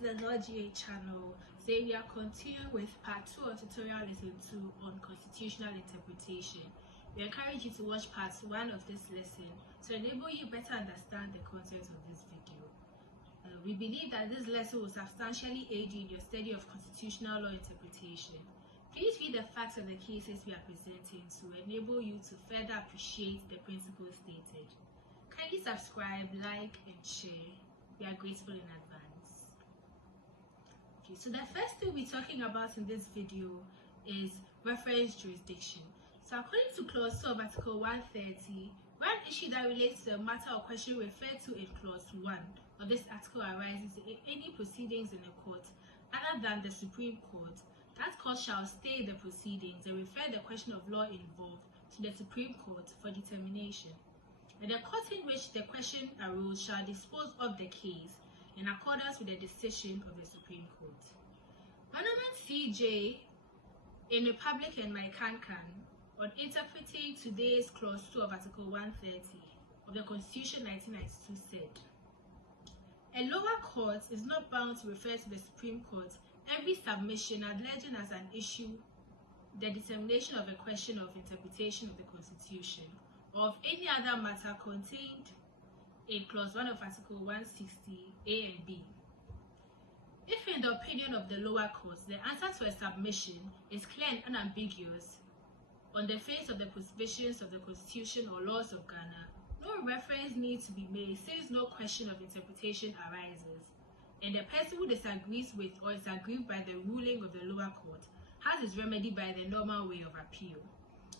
to the NGA channel. Today we are continuing with part 2 of tutorial lesson 2 on constitutional interpretation. We encourage you to watch part 1 of this lesson to enable you better understand the content of this video. We believe that this lesson will substantially aid you in your study of constitutional law interpretation. Please read the facts of the cases we are presenting to enable you to further appreciate the principles stated. Kindly subscribe, like, and share. We are grateful in advance. Okay, so the first thing we're talking about in this video is reference jurisdiction. So according to clause 2 of article 130, one issue that relates to a matter or question referred to in clause 1 of this article arises in any proceedings in a court other than the Supreme Court, that court shall stay the proceedings and refer the question of law involved to the Supreme Court for determination. And the court in which the question arose shall dispose of the case in accordance with the decision of the Supreme Court. Honorable CJ in Republic and Maikankan on interpreting today's clause 2 of article 130 of the Constitution 1992 said, a lower court is not bound to refer to the Supreme Court every submission alleging as an issue the determination of a question of interpretation of the Constitution or of any other matter contained in clause 1 of article 160 A and B. If in the opinion of the lower courts the answer to a submission is clear and unambiguous on the face of the provisions of the Constitution or laws of Ghana, no reference needs to be made since no question of interpretation arises, and the person who disagrees with or is aggrieved by the ruling of the lower court has his remedy by the normal way of appeal,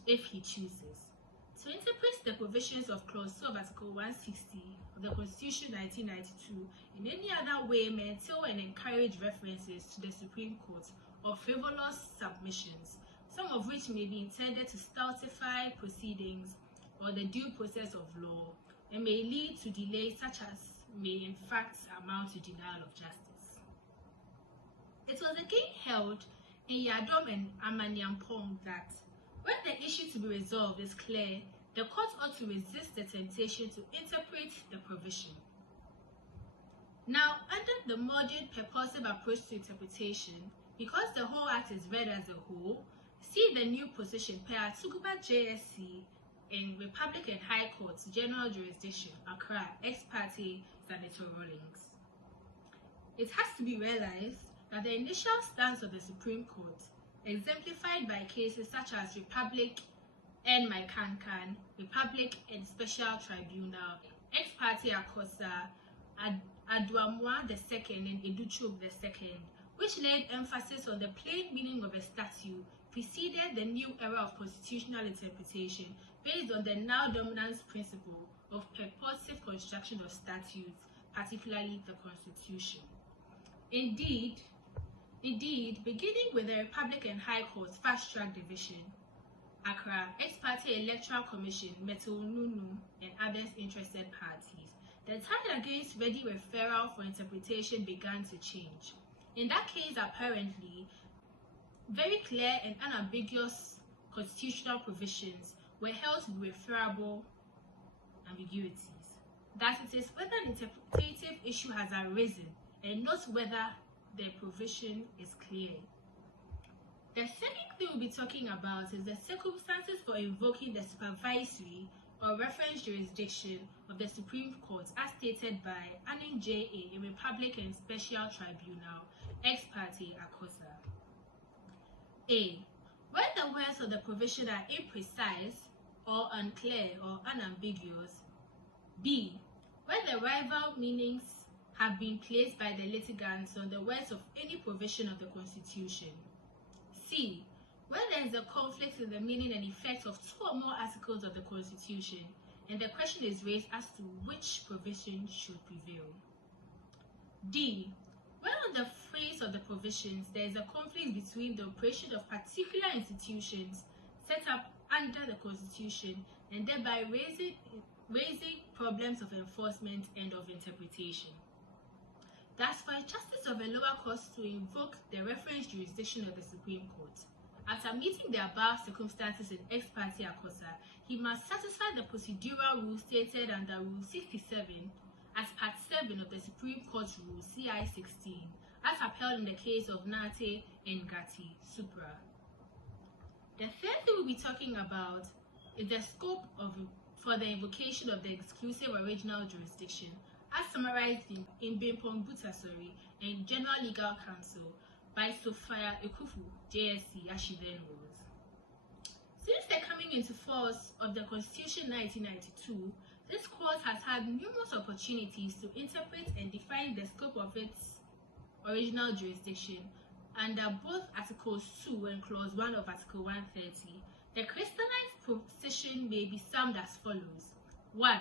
if he chooses. To interpret the provisions of clause 2 of article 160 of the Constitution 1992 in any other way may entail and encourage references to the Supreme Court of frivolous submissions, some of which may be intended to stultify proceedings or the due process of law, and may lead to delays such as may in fact amount to denial of justice. It was again held in Yadom and Amanyampong that when the issue to be resolved is clear, the court ought to resist the temptation to interpret the provision. Now, under the modern purposive approach to interpretation, because the whole act is read as a whole, see the new position per Atuguba JSC in Republic and High Courts General Jurisdiction, Accra, ex parte Senator Rawlings. It has to be realized that the initial stance of the Supreme Court, exemplified by cases such as Republic and Maikankan, Republic and Special Tribunal, ex parte Akosa, Aduamwa II and Educhub II, which laid emphasis on the plain meaning of a statute, preceded the new era of constitutional interpretation based on the now dominant principle of purposive construction of statutes, particularly the Constitution. Indeed, beginning with the Republic and High Courts Fast Track Division, Accra, ex parte Electoral Commission, Metonunu, and other interested parties, the tide against ready referral for interpretation began to change. In that case, apparently, very clear and unambiguous constitutional provisions were held to be referable ambiguities. That it is whether an interpretative issue has arisen and not whether the provision is clear. The second thing we'll be talking about is the circumstances for invoking the supervisory or reference jurisdiction of the Supreme Court as stated by Anning J.A. in Republic and Special Tribunal, ex parte Akosa. A. When the words of the provision are imprecise or unclear or unambiguous. B. When the rival meanings have been placed by the litigants on the words of any provision of the Constitution. C. When there is a conflict in the meaning and effect of two or more articles of the Constitution, and the question is raised as to which provision should prevail. D. When on the face of the provisions there is a conflict between the operation of particular institutions set up under the Constitution and thereby raising problems of enforcement and of interpretation. Thus, for a justice of a lower court to invoke the reference jurisdiction of the Supreme Court, after meeting the above circumstances in ex parte Akosa, he must satisfy the procedural rules stated under Rule 67 as Part 7 7 of the Supreme Court Rule CI-16, as upheld in the case of Nate and Gatti Supra. The third thing we'll be talking about is the scope for the invocation of the exclusive original jurisdiction, as summarized in Bimpong Butasori and General Legal Counsel by Sophia Ekufu, JSC, as she then was. Since the coming into force of the Constitution 1992, this court has had numerous opportunities to interpret and define the scope of its original jurisdiction under both Articles 2 and Clause 1 of Article 130. The crystallized position may be summed as follows. 1.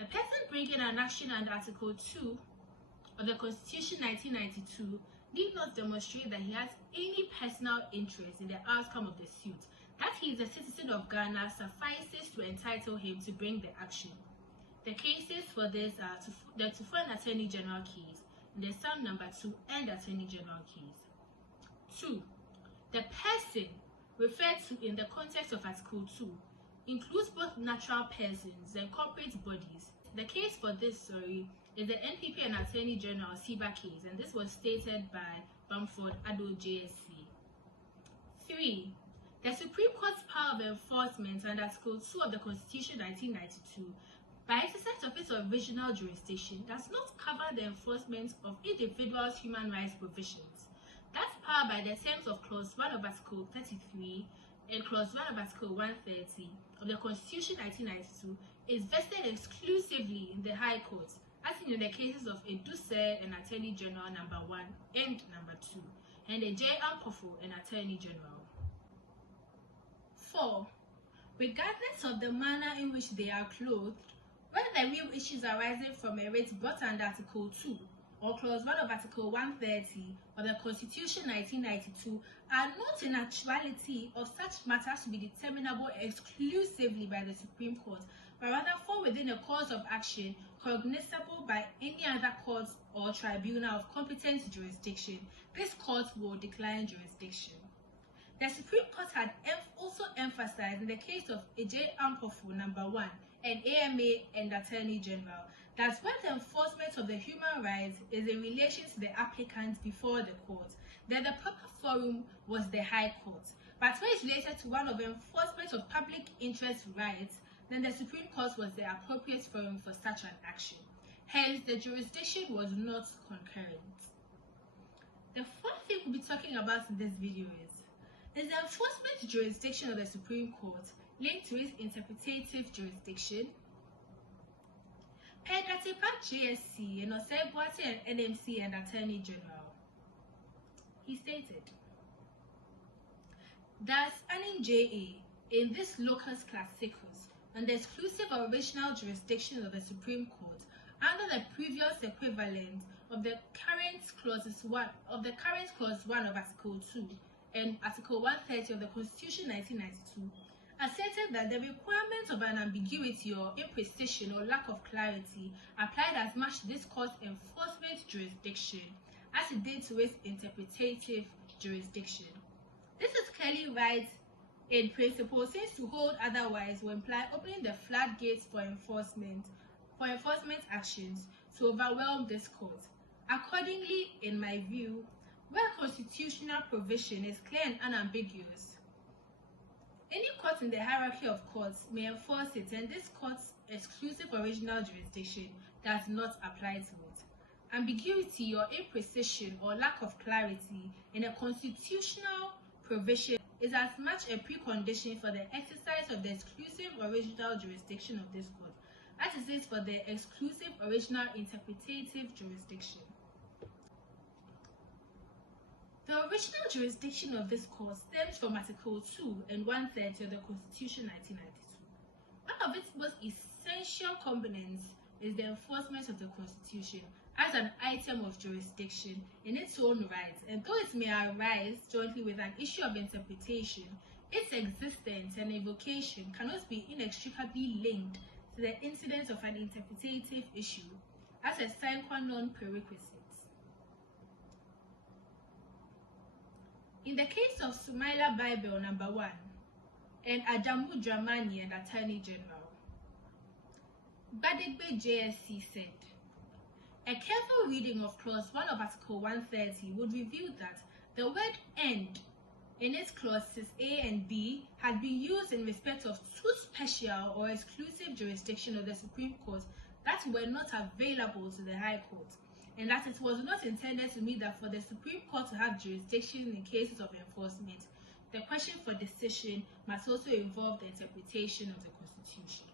A person bringing an action under Article 2 of the Constitution 1992 need not demonstrate that he has any personal interest in the outcome of the suit. That he is a citizen of Ghana suffices to entitle him to bring the action. The cases for this are the Tufan Attorney General case, the Sam No. 2 and Attorney General case. 2. The person referred to in the context of Article 2 includes both natural persons and corporate bodies. The case for this, is the NPP and Attorney General Siba case, and this was stated by Bamford Ado JSC. 3. The Supreme Court's power of enforcement under Article 2 of the Constitution 1992, by exercise of its original jurisdiction, does not cover the enforcement of individuals' human rights provisions. That power, by the terms of Clause 1 of Article 33 and Clause 1 of Article 130 of the Constitution 1992, is vested exclusively in the High Court, as in the cases of Eduse and Attorney General No. 1 and No. 2, and the J. Ampofo and Attorney General. 4. Regardless of the manner in which they are clothed, whether the real issues arising from a writ brought under Article 2 or Clause 1 of Article 130 of the Constitution 1992 are not in actuality of such matters to be determinable exclusively by the Supreme Court, but rather fall within a cause of action cognizable by any other court or tribunal of competent jurisdiction, this court will decline jurisdiction. The Supreme Court had also emphasized in the case of A.J. Ampofo No. 1 and AMA and Attorney General that when the enforcement of the human rights is in relation to the applicant before the court, then the proper forum was the High Court. But when it's related to one of the enforcement of public interest rights, then the Supreme Court was the appropriate forum for such an action. Hence, the jurisdiction was not concurrent. The fourth thing we'll be talking about in this video is the enforcement jurisdiction of the Supreme Court linked to its interpretative jurisdiction. Pegatepa JSC and Oseboate and NMC and Attorney General. He stated, "Thus, Anin J.A. in this locus classicus and the exclusive original jurisdiction of the Supreme Court under the previous equivalent of the current clause 1 of Article 2 and Article 130 of the Constitution 1992 asserted that the requirement of an ambiguity or imprecision or lack of clarity applied as much to this court's enforcement jurisdiction as it did to its interpretative jurisdiction. This is clearly right in principle, since to hold otherwise will imply opening the floodgates for enforcement actions to overwhelm this court. Accordingly, in my view, where constitutional provision is clear and unambiguous, any court in the hierarchy of courts may enforce it, and this court's exclusive original jurisdiction does not apply to it. Ambiguity or imprecision or lack of clarity in a constitutional provision is as much a precondition for the exercise of the exclusive original jurisdiction of this court as it is for the exclusive original interpretative jurisdiction. The original jurisdiction of this court stems from Article 2 and 130 of the Constitution 1992. One of its most essential components is the enforcement of the Constitution as an item of jurisdiction in its own right, and though it may arise jointly with an issue of interpretation, its existence and invocation cannot be inextricably linked to the incidence of an interpretative issue as a sine qua non prerequisite. In the case of Sumaila Bible No. 1 and Adamu Dramani and Attorney General, Badegbe JSC said, "A A careful reading of clause 1 of Article 130 would reveal that the word "and" in its clauses A and B had been used in respect of two special or exclusive jurisdictions of the Supreme Court that were not available to the High Court, and that it was not intended to mean that for the Supreme Court to have jurisdiction in cases of enforcement, the question for decision must also involve the interpretation of the Constitution.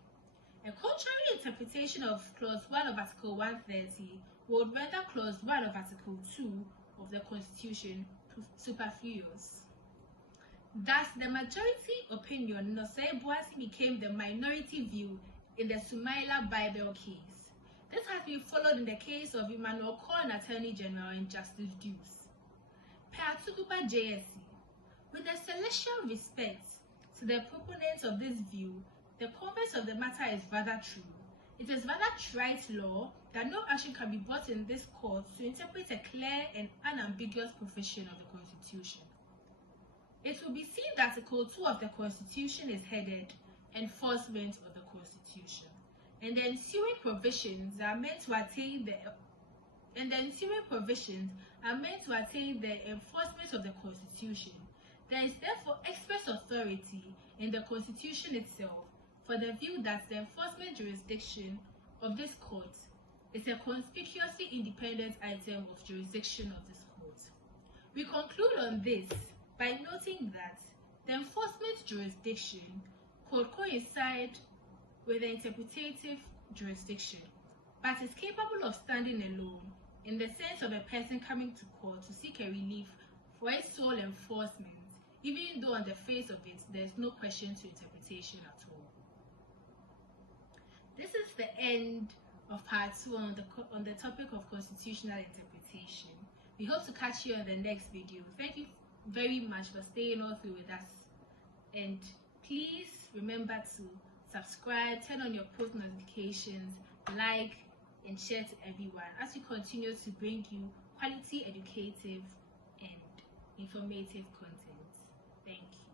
A contrary interpretation of Clause 1 of Article 130 would render Clause 1 of Article 2 of the Constitution superfluous. Thus, the majority opinion Nosei Boasi became the minority view in the Sumaila Bible case. This has been followed in the case of Emmanuel Korn Attorney General and Justice Deuce. Per Atuguba JSC, with a celestial respect to the proponents of this view, the converse of the matter is rather true. It is rather trite law that no action can be brought in this court to interpret a clear and unambiguous provision of the Constitution. It will be seen that Article 2 of the Constitution is headed Enforcement of the Constitution, and the ensuing provisions are meant to attain the enforcement of the Constitution. There is therefore express authority in the Constitution itself for the view that the enforcement jurisdiction of this court is a conspicuously independent item of jurisdiction of this court. We conclude on this by noting that the enforcement jurisdiction could coincide with the interpretative jurisdiction, but is capable of standing alone in the sense of a person coming to court to seek a relief for its sole enforcement, even though on the face of it there is no question to interpretation at all. This is the end of part 2 on the topic of constitutional interpretation. We hope to catch you on the next video. Thank you very much for staying all through with us, and please remember to subscribe, turn on your post notifications, like and share to everyone as we continue to bring you quality educative and informative content. Thank you.